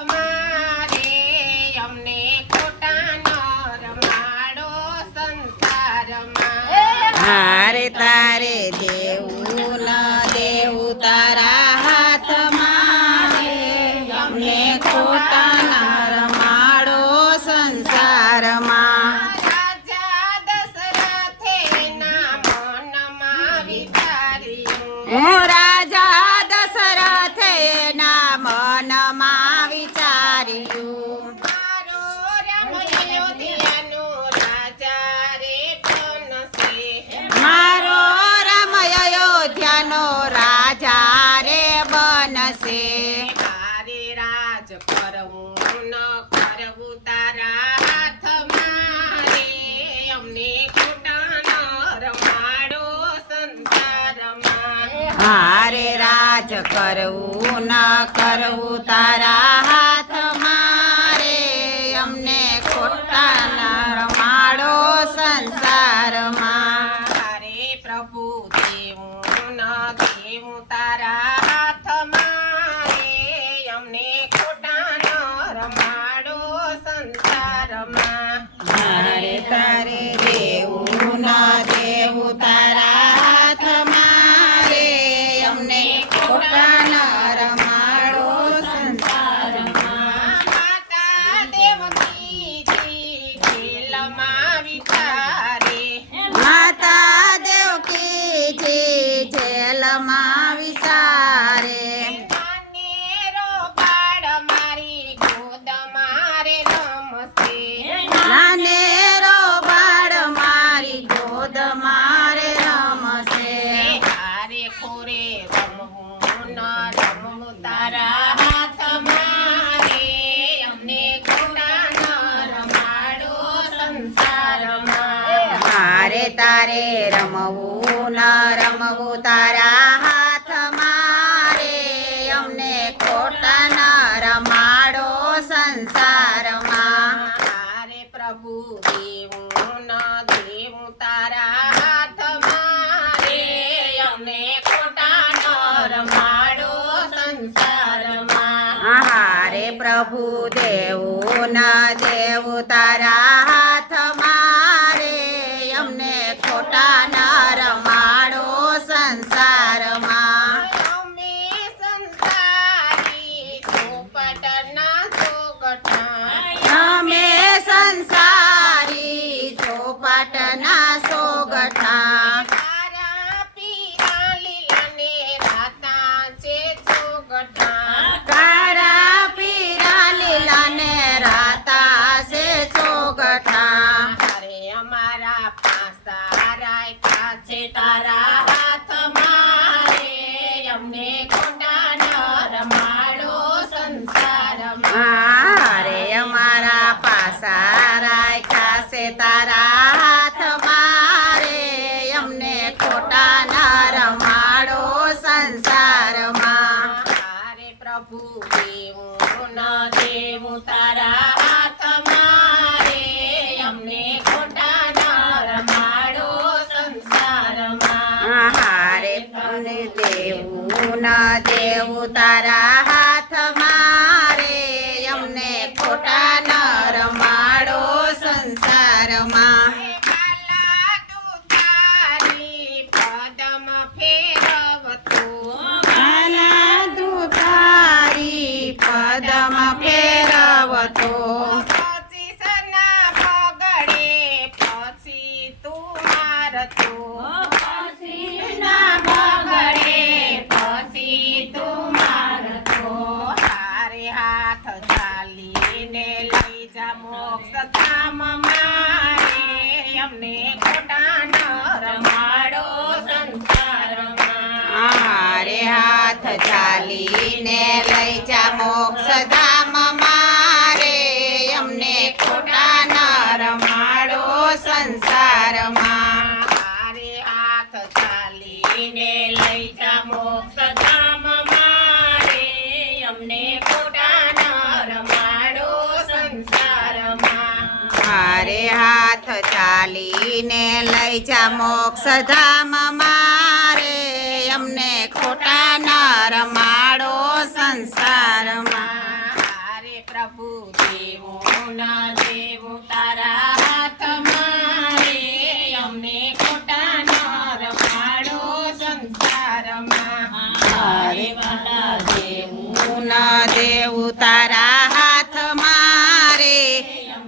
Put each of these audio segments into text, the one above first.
અમારે અમને ખોટા ન રમાડો સંસારમાં. હારે તારે દેવું ન દેવું તારા હાથમાં રે, અમને ખોટા ન રમાડો સંસારમાં. રાજા દશરથે ના મનમાં વિચાર્યું, હું રાજા દશરથે ના મનમાં વિચાર્યું, મારો રામ અયોધ્યાનો રાજા રે બનશે. મારો રામ અયોધ્યાનો રાજા રે બનશે. મારે રાજ કરવું ન કરવું તારા હાથમાં રે, અમને ખોટા ન રમાડો સંસારમાં. હારે રાજ કરવું ન કરવું તારા હાથમાં રે, અમને ખોટા ન રમાડો સંસારમાં. તારે પ્રભુ દેવું ન દેવું તારા હાથમાં રે, અમને ખોટા ન રમાડો સંસારમાં. હારે તારે દેવું ન દેવું તારા હાથમાં રે, અમને ખોટા ન રમાડો સંસારમાં. માતા દેવકીજી જેલમાં વિચારે, માતા દેવકીજી જેલમાં વિચારે, નાનેરો બાળ મારી ગોદમાં રે રમશે. નાનેરો બાળ મારી ગોદમાં રે રમશે. હારે ખોરે રમવું ન રમવું તારા હાથમાં રે, અમને ખોટા ન રમાડો સંસારમાં. મારે તારે રમવું ન રમવું તારા હાથમાં રે, અમને ખોટા ન રમાડો સંસારમાં. હારે પ્રભુ દેવું ન દેવું તારા હાથમાં રે, અમને ખોટા ન રમાડો સંસારમાં. હારે પ્રભુ દેવું ન દેવું તારા હાથમાં રે, અમને ખોટા ન રમાડો સંસારમાં. અમે સંસારી ચોપટના ચોગઠા, અમે સંસારી ચોપાટના સોગઠા, તારા પીરા લીલાને રાતા છે ચોગઠા. તારા પીરા લીલાને રાતા છે ચોગઠા. અરે અમારા પાસા રાખ્યા છે તારા હાથમાં રે, અમને ખોટા ન રમાડો સંસારમાં. હારે અમારા પાસા રાખ્યા છે તારા હાથમાં રે, અમને ખોટા ન રમાડો સંસારમાં. તારે પ્રભુ દેવું ન દેવું તારા હાથમાં રે, અમને ખોટા ન રમાડો સંસારમાં. હારે તમને દેવું ન દેવું તારા હાથમાં રે, અમને ખોટા ન રમાડો સંસારમાં. બાલા દુધારી પદમ ફેરવતો, આલા દુતારી પદમ ફેરવતો, પછી સના બગડે પછી તું મારતો. ના બગડે પછી તું મારતો. હારે હાથ ચાલીને લઈ જા મોક્ષ ધામમાં રે, અમને ખોટા ન રમાડો સંસારમાં. હારે હાથ ચાલીને લઈ જા મોક્ષ ધામમાં રે, અમને ખોટા ન રમાડો સંસારમાં. હારે હાથ ચાલીને લઈ જા મોક્ષ ધામમાં રે, અમને ખોટા ન રમાડો સંસારમાં. હારે હાથ ચાલીને લઈ જા મોક્ષ ધામમાં રે, અમને ખોટા ન રમાડો સંસારમાં. હારે પ્રભુ દેવું ન દેવું તારા હાથમાં રે અમને ખોટા ન રમાડો સંસારમાં હારે વાલા દેવું ન દેવું તારા હાથમાં રે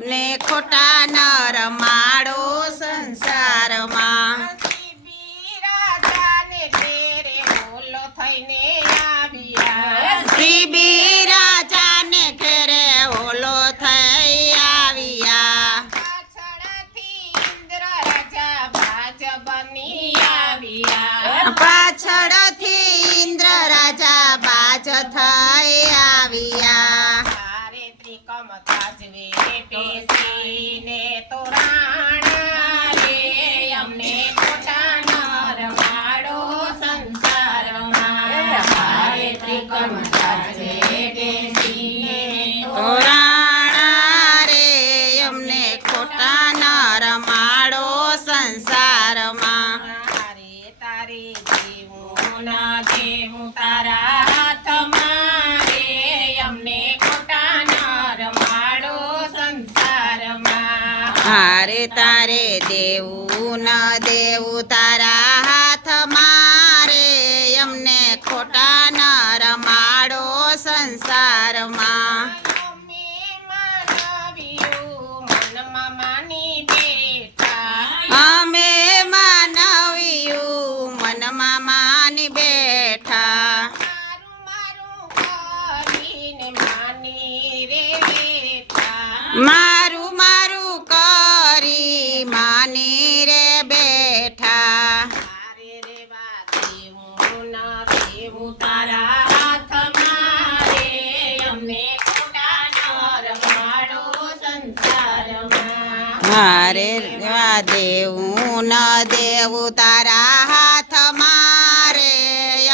ને ખોટા ન રમાડો સંસારમાં રાજાને ઘેરે બોલો થઈને આવ્યા શ્રી બિરાજાને ઘેરે ઓલો થઈ આવ્યા પાછળથી ઇન્દ્ર રાજા બાજ બની આવ્યા પાછળથી ઇન્દ્ર રાજા બાજ થઈ આવ્યા તારે ત્રિકમ તાજવે બેસીને તોરાણા રે અમને ખોટા ન રમાડો સંસારમાં તારે ત્રિકમ તાજવે બેસીને તોરાણા રે અમને ખોટા ન રમાડો સંસારમાં તારે તારે દેવું ન દેવું તારા હાથમાં રે અમને ખોટા ન રમાડો સંસારમાં હારે તારે દેવું ન દેવું તારા હાથમાં રે અમને ખોટા ન રમાડો સંસારમાં અમે માનવીયું મનમાં માની બેઠા અમે માનવીયું મનમાં માની બેઠા મારું મારું કરીને માની રે બેઠા મારું મારું કરી માની રે બેઠા તારે રેવા દેવું ન દેવું તારા હાથમાં રે અમને ખોટા ન રમાડો સંસારમાં મારે રેવા દેવું ન દેવું તારા હાથમાં રે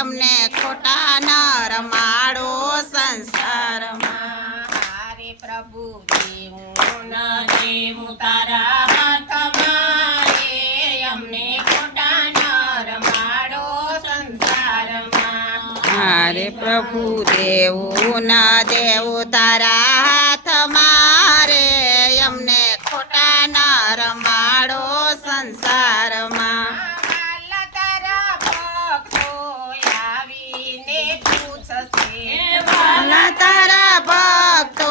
અમને ખોટા ન રમાડો સંસારમાં તારે પ્રભુ દેવું ન દેવું તારા હાથમાં રે અમને ખોટા ન રમાડો સંસારમાં મારે પ્રભુ દેવું ન દેવું તારા હાથમાં રે અમને ખોટા ન રમાડો સંસારમાં વાલા તારા ભક્તો આવીને પૂછશે વાલા તારા ભક્તો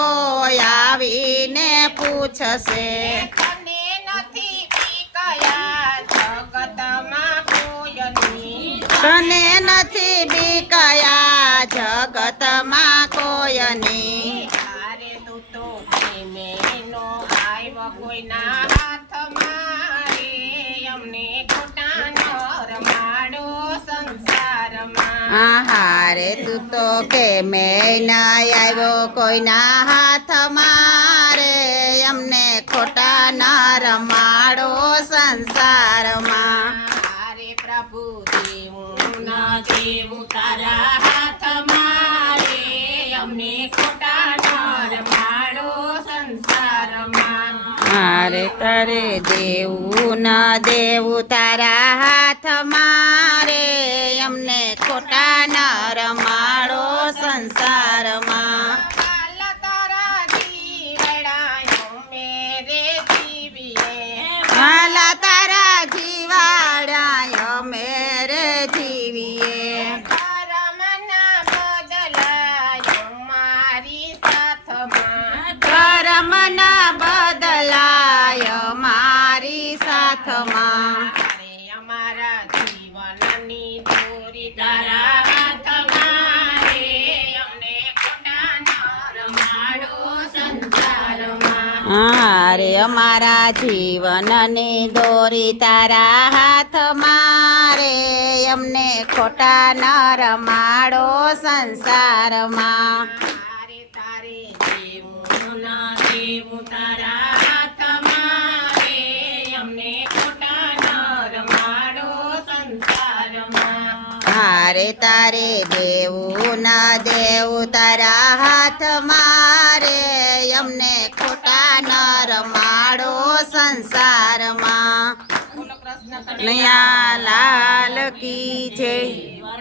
આવીને પૂછશે તને નથી બીકયા જગતમાં કોયની તને નથી બીકયા જગતમાં કોયની તારે તું તો પ્રેમેનો ભાઈવ કોઈના હાથમાં રે અમને ખોટા ન રમાડો સંસારમાં હારે તું તો કે મેં ના આવ્યો કોઈના હાથમાં રે અમને ખોટા ન રમાડો સંસારમાં તારે પ્રભુ દેવું ન દેવું તારા હાથમાં રે અમને ખોટા ન રમાડો સંસારમાં મારે તારે દેવું ન દેવું તારા હાથમાં રે અમને ખોટા ન રમાડો સંસારમાં વાલા તારા જીવડાયો મેરે જીવીએ વાલા તારા જીવાડાય મેરે જીવીએ કરમના બદલાયો મારી સાથમાં કરમના બદલાય મારી સાથમાં તારે અમારા જીવનની દોરી તારા હાથમાં રે અમને ખોટા ન રમાડો સંસારમાં હારે અમારા જીવનની દોરી તારા હાથમાં રે અમને ખોટા ન રમાડો સંસારમાં તારે તારે દેવું ન દેવું તારા હાથમાં રે અમને ખોટા ન રમાડો સંસારમાં હારે તારે દેવું ન દેવું તારા હાથમાં રે અમને ખોટા ન રમાડો સંસારમાં બોલો કૃષ્ણ નયા લાલ કી જય